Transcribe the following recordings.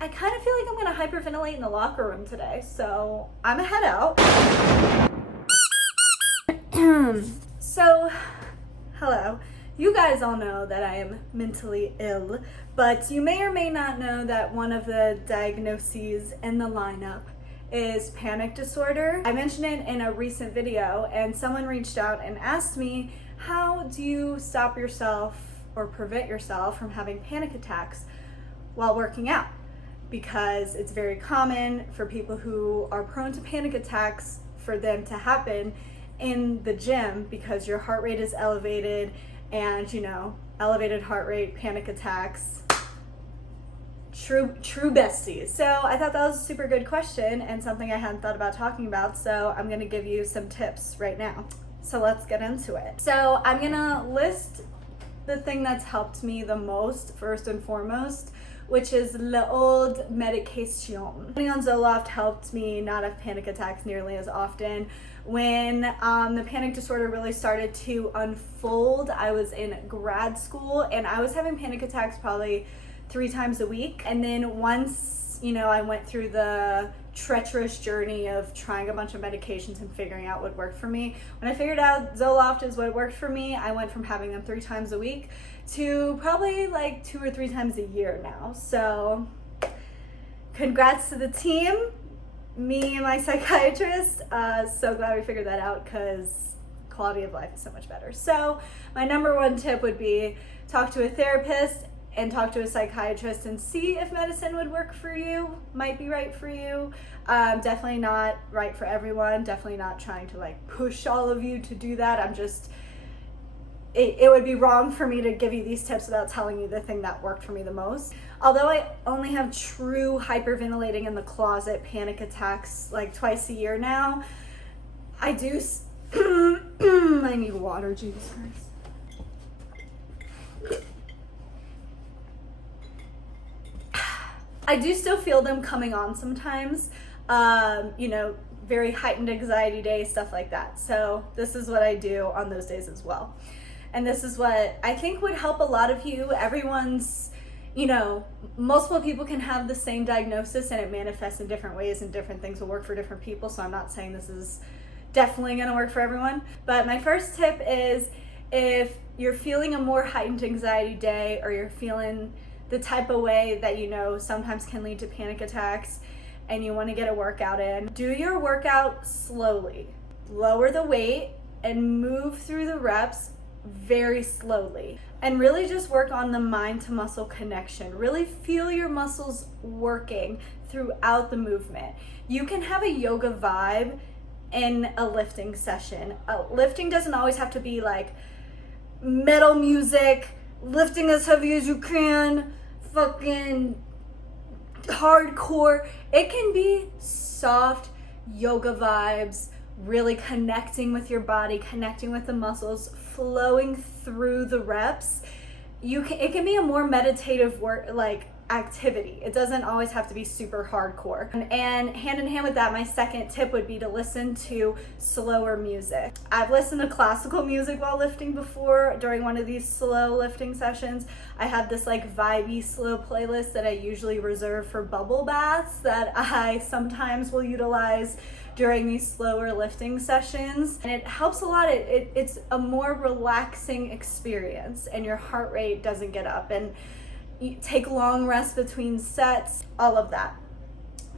I kind of feel like I'm gonna hyperventilate in the locker room today, so I'm gonna head out. So, hello. You guys all know that I am mentally ill, but you may or may not know that one of the diagnoses in the lineup is panic disorder. I mentioned it in a recent video, and someone reached out and asked me, how do you stop yourself or prevent yourself from having panic attacks while working out? Because it's very common for people who are prone to panic attacks for them to happen in the gym because your heart rate is elevated, and you know, elevated heart rate, panic attacks, true besties. So I thought that was a super good question and something I hadn't thought about talking about, so I'm gonna give you some tips right now. So let's get into it. So I'm gonna list the thing that's helped me the most first and foremost, which is Le Old Medication. Putting on Zoloft helped me not have panic attacks nearly as often. When the panic disorder really started to unfold, I was in grad school and I was having panic attacks probably 3 times a week. And then once, you know, I went through the treacherous journey of trying a bunch of medications and figuring out what worked for me. When I figured out Zoloft is what worked for me, I went from having them 3 times a week to probably like 2 or 3 times a year now. So congrats to the team, me and my psychiatrist. So glad we figured that out because quality of life is so much better. So my number 1 tip would be talk to a therapist and talk to a psychiatrist and see if medicine would work for you, might be right for you. Definitely not right for everyone. Definitely not trying to like push all of you to do that. I'm just, it would be wrong for me to give you these tips without telling you the thing that worked for me the most. Although I only have true hyperventilating in the closet panic attacks like twice a year now, I do, I need water, Jesus Christ. I do still feel them coming on sometimes, you know, very heightened anxiety days, stuff like that. So this is what I do on those days as well. And this is what I think would help a lot of you. Everyone's, you know, multiple people can have the same diagnosis and it manifests in different ways and different things will work for different people. So I'm not saying this is definitely gonna work for everyone. But my first tip is if you're feeling a more heightened anxiety day or you're feeling the type of way that you know sometimes can lead to panic attacks and you want to get a workout in, do your workout slowly. Lower the weight and move through the reps very slowly. And really just work on the mind to muscle connection. Really feel your muscles working throughout the movement. You can have a yoga vibe in a lifting session. Lifting doesn't always have to be like metal music, lifting as heavy as you can, fucking hardcore. It can be soft yoga vibes, really connecting with your body, connecting with the muscles, flowing through the reps. It can be a more meditative work like activity. It doesn't always have to be super hardcore. And hand in hand with that, my second tip would be to listen to slower music. I've listened to classical music while lifting before during one of these slow lifting sessions. I have this like vibey slow playlist that I usually reserve for bubble baths that I sometimes will utilize during these slower lifting sessions, and it helps a lot. It's a more relaxing experience and your heart rate doesn't get up, and you take long rests between sets, all of that.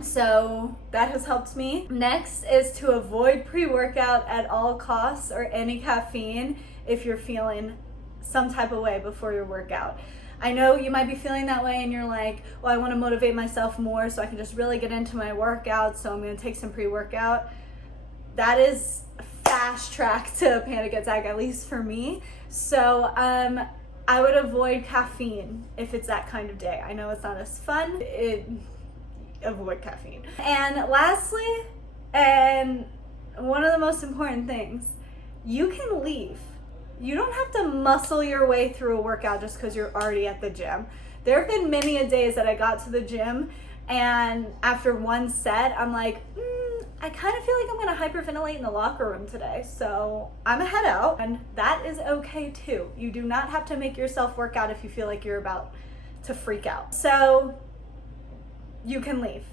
So that has helped me. Next is to avoid pre-workout at all costs or any caffeine if you're feeling some type of way before your workout. I know you might be feeling that way and you're like, well, I want to motivate myself more so I can just really get into my workout, so I'm going to take some pre-workout. That is fast track to a panic attack, at least for me. So I would avoid caffeine if it's that kind of day. I know it's not as fun. Avoid caffeine. And lastly, and one of the most important things, you can leave. You don't have to muscle your way through a workout just because you're already at the gym. There have been many a days that I got to the gym and after one set, I'm like, I kind of feel like I'm gonna hyperventilate in the locker room today, so I'm gonna head out, and that is okay too. You do not have to make yourself work out if you feel like you're about to freak out. So you can leave.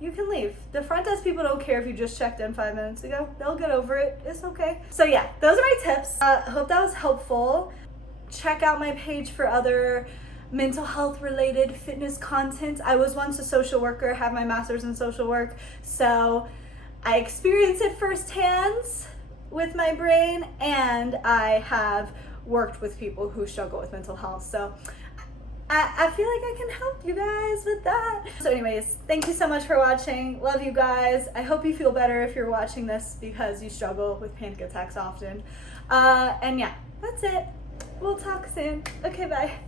You can leave. The front desk people don't care if you just checked in 5 minutes ago. They'll get over it. It's okay. So yeah, those are my tips. Hope that was helpful. Check out my page for other mental health related fitness content. I was once a social worker, have my master's in social work, so I experienced it firsthand with my brain, and I have worked with people who struggle with mental health. So I feel like I can help you guys with that. So anyways, thank you so much for watching. Love you guys. I hope you feel better if you're watching this because you struggle with panic attacks often. And yeah, that's it. We'll talk soon. Okay, bye.